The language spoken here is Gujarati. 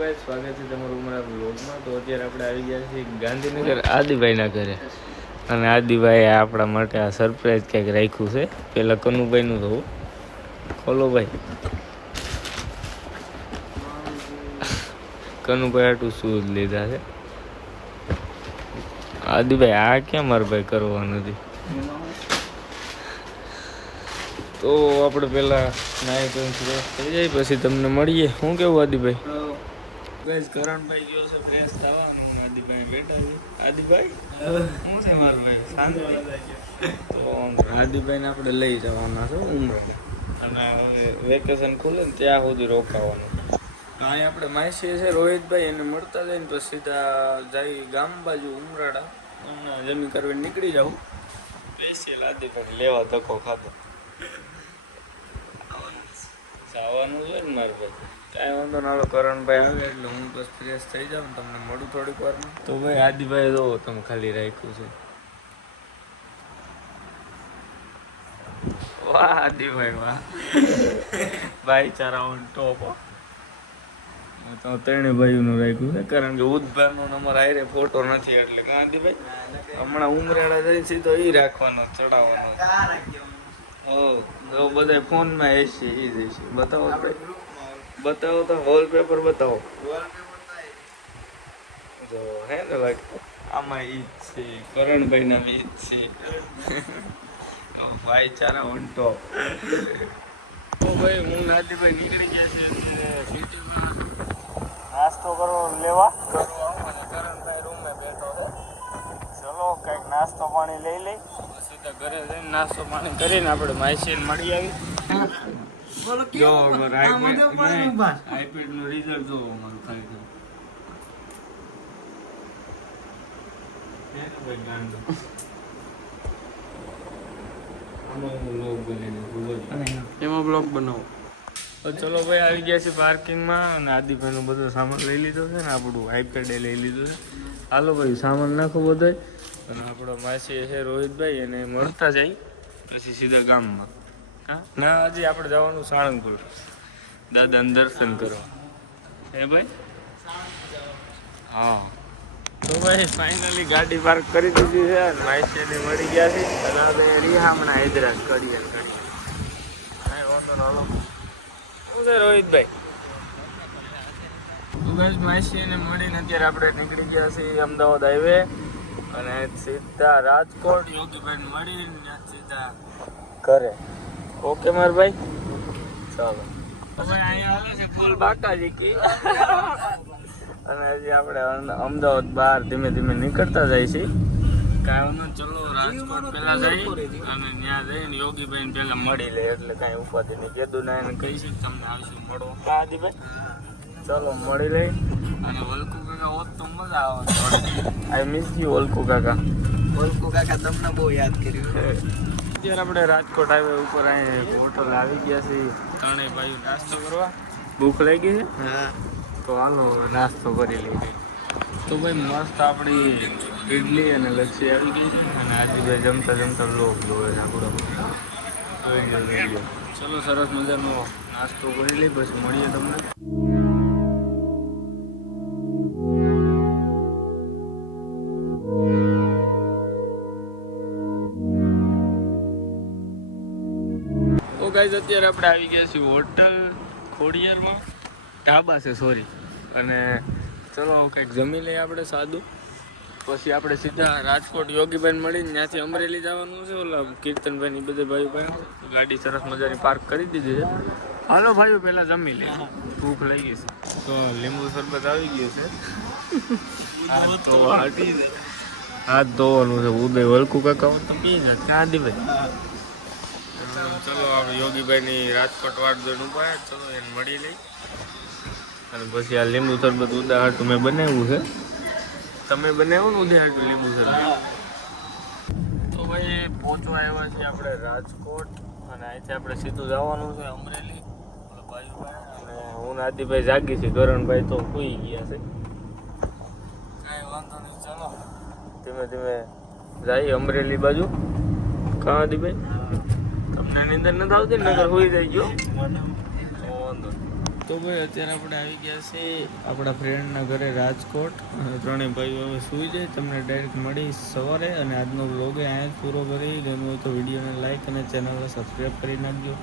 ગાઈસ, સ્વાગત છે તમારું અમારા વ્લોગમાં. તો અત્યારે આપણે આવી ગયા છીએ ગાંધીનગર આદિભાઈના ઘરે. અને આદિભાઈએ આપણા માટે આ સરપ્રાઈઝ કંઈક રાખ્યું છે. પહેલાં કનુભાઈનું થવું. ખોલો ભાઈ. કનુભાઈ આટલું શૂઝ લીધા છે. આદિભાઈ આ ક્યાં મારા ભાઈ કરવા નથી. તો આપણે પહેલાં નાઈ ધોઈને ફ્રેશ થઈ જાય પછી તમને મળીએ. શું કેવું આદિભાઈ? બસ કરણભાઈ ગયો છે ફ્રેશ થવાનું. આદિભાઈ બેઠા છે. આદિભાઈ શું છે મારું ભાઈ? શાંતિ. તો આદિભાઈને આપણે લઈ જવાના છે ઉમરા. અને હવે વેકેશન ખુલે ને ત્યાં સુધી રોકાવાનું. અહીં આપણે માસી છે રોહિતભાઈ, એને મળતા જઈને પછી સીધા જાય ગામ બાજુ ઉમરાડા. જમી કરવી નીકળી જાઉં. સ્પેશિયલ આદિભાઈ લેવા ધક્કો ખાતો જવાનું છે ને મારે ભાઈ. કાંઈ વાંધો ના. કરણભાઈ આવે એટલે હું બસ ફ્રેશ થઈ જાઉં ને તમને મળું થોડીક વારમાં. તો ભાઈ આદિભાઈ જો તમે ખાલી રાખ્યું છે. વાહ આદિભાઈ વાહ. ભાઈચારા ઓન ટોપ. તો ત્રણે ભાઈઓનું રાખ્યું છે કારણ કે ઉદભાઈનો નંબર આયરે ફોટો નથી એટલે. કાં આદિભાઈ હમણાં ઉમરેડા જઈને સીધો એ રાખવાનો ચડાવવાનો. તો બધા ફોનમાં એસી એ જ છે. બતાવો બતાવો તો વોલપેપર બતાવો. જો હે ને ભાઈ આમાં ઈ જ છે. કરણભાઈના બી જ છે. ભાઈચારા ઓન ટોપ. તો ભાઈ હું નાદીભાઈ નીકળી ગયા છે સિટીમાં નાસ્તો કરવા લેવા. કરણભાઈ રૂમે બેઠો છે. ચલો કંઈક નાસ્તો પાણી લઈ લઈ સીધા ઘરે જઈને નાસ્તો પાણી કરીને આપણે માસીને મળી આવી. જો આઈપેડ નું રિઝલ્ટ જો અમારું થાય છે. એમાં બ્લોગ બનાવો. ચલો ભાઈ આવી ગયા છે પાર્કિંગમાં અને આદિભાઈનો બધો સામાન લઈ લીધો છે ને આપણું આઈપેડ લઈ લીધું છે. હાલો ભાઈ સામાન નાખો બધો. અને આપણો માસી છે રોહિતભાઈ એને મળતા જાય પછી સીધા ગામમાં. હા ના હજી આપણે જવાનું સાળંગપુર દાદાને દર્શન કરવા. હે ભાઈ? હા. તો ભાઈ ફાઇનલી ગાડી પાર્ક કરી દીધી છે અને માસીને મળી ગયા છે. અને હવે રિહામણા હૈદરાબાદ કરીએ કાંઈ વાંધો ના. હાલો શું છે રોહિતભાઈ? તો બસ માસીને મળીને અત્યારે આપણે નીકળી ગયા છીએ અમદાવાદ હાઈવે અને સીધા રાજકોટ યોગીભાઈ મળીને સીધા ઘરે. ઓકે માર ભાઈ ચાલો. હવે અહીંયા આવે છે ફૂલ બાકાજી કી. અને હજી આપણે અમદાવાદ બહાર ધીમે ધીમે નીકળતા જાય છે. કાંઈ ચલો રાજકોટ પહેલા જઈ અને ત્યાં જઈને યોગીભાઈને પહેલા મળી લે એટલે કાંઈ ઉપાધિ નહીં. કીધું ના એને કહીશું તમને આવશું મળવા. કા આદિભાઈ? ચલો મળી લઈ. અને વલ્કુ કાકા હોત તો મજા આવે. આઈ મિસ યુ વલ્કુ કાકા. વલ્કુ કાકા તમને બહુ યાદ કર્યું. અત્યારે આપણે રાજકોટ હાઈવે ઉપર અહીં હોટલ આવી ગયા છીએ ત્રણેય ભાઈઓ નાસ્તો કરવા. ભૂખ લાગી છે? હા. તો હાલો નાસ્તો કરી લઈએ. તો ભાઈ મસ્ત આપણી ઇડલી અને લસ્સી આવી ગઈ છે અને આદિભાઈ જમતા જમતા લોક જોવે છે આપણો. ચલો સરસ મજાનો નાસ્તો કરી લઈ પછી મળીએ તમને. તો ગાઈઝ અત્યારે આપણે આવી ગયા છીએ હોટલ ખોડિયારમાં. ઢાબા છે સોરી. અને ચલો કંઈક જમી લઈએ આપણે સાદું. પછી આપણે સીધા રાજકોટ યોગીભાઈને મળીને ત્યાંથી અમરેલી જવાનું છે. ઓલા કીર્તનભાઈની બધે ભાઈઓ પાસે ગાડી સરસ મજાની પાર્ક કરી દીધી છે. હાલો ભાઈઓ પહેલાં જમી લે. ભૂખ લઈ ગઈ છે. તો લીંબુ શરબત આવી ગયું છે. હાથ ધોવાનું છે. ઉદય વલ્કુ કાકા તો પી જાય. ક્યાં આદિભાઈ? ચલો આપણે યોગીભાઈની રાજકોટ વાટ જોઈને ઉભા. ચલો એને મળી લઈ અને પછી આ લીંબુ શરબત ઉદાહરણ મેં બનાવ્યું છે. તમે બનાવ્યું ને ઉદાહરણ લીંબુ શરબત? તો ભાઈ પહોંચવા આવ્યા છીએ આપણે રાજકોટ અને અહીંથી આપણે સીધું જવાનું છે અમરેલી. અને હું આદિભાઈ જાગી છે. કરણભાઈ તો સૂઈ ગયા છે. કાંઈ વાંધો નહીં. ચલો ધીમે ધીમે જઈએ અમરેલી બાજુ. કાં આદિભાઈ તમને નીંદર નથી આવતી ને? નગર હોઈ જાય ગયો વાંધો. તો ભાઈ અત્યારે આપણે આવી ગયા છીએ આપણા ફ્રેન્ડના ઘરે રાજકોટ. અને ત્રણેય ભાઈઓ હવે સૂઈ જાય. તમને ડાયરેક્ટ મળી સવારે. અને આજનો વ્લોગ અહીંયા જ પૂરો કરી. જેનું હોય તો વિડીયોને લાઈક અને ચેનલને સબસ્ક્રાઈબ કરી નાખજો.